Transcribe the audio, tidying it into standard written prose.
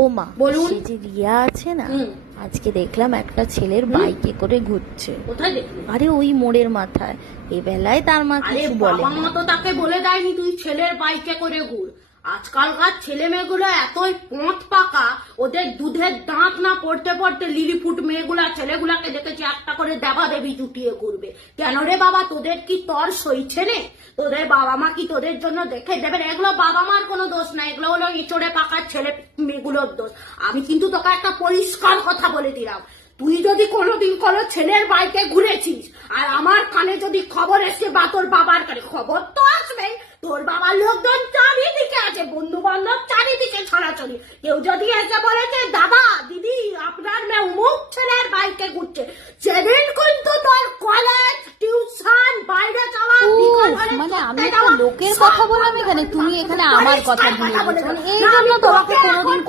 ও মা, বলুন। সে যে রিয়া আছে না, আজকে দেখলাম একটা ছেলের বাইকে করে ঘুরছে। কোথায় দেখলি? আরে ওই মোড়ের মাথায়। এ বেলায় তার মা আরে কিছু বলে বাবা না। মা তো তাকে বলে দেয়নি তুই ছেলের বাইকে করে ঘুর। আজকালকার ছেলে মেয়েগুলো এতই পথ পাকা, ওদের দুধের দাঁত না পড়তে পড়তে লিলিফুট মেয়েগুলা ছেলেগুলাকে দেখেছি একটা করে দেবা দেবী জুটিয়ে ঘুরবে। কেন রে বাবা, তোদের কি তর সইছে নে? তোদের বাবা মা কি তোদের জন্য দেখে দেবেন? এগুলো বাবা মার কোনো দোষ না, এগুলো হলো ইঁচড়ে পাকার ছেলে মেয়েগুলোর দোষ। আমি কিন্তু তোকে একটা পরিষ্কার কথা বলে দিলাম, তুই যদি কোনোদিন কোনো ছেলের বাইকে ঘুরেছিস আর আমার কানে যদি খবর এসে বা তোর বাবার কানে, খবর তো আসবেই, তোর বাবার লোকজন চারিদিকে আছে, বন্ধু বান্ধব চারিদিকে ছড়াছড়ি, কেউ যদি এসে বলেছে দাদা দিদি আপনার মেয়ে অমুক ছেলের বাইকে ঘুরছে, সেদিন কিন্তু তোর কলেজ টিউশন বাইরে যাওয়া মানে আমি একটা লোকের কথা বললাম এখানে, তুমি এখানে আমার কথা বলে দিচ্ছ। এই জন্য তোমাকে কোনোদিন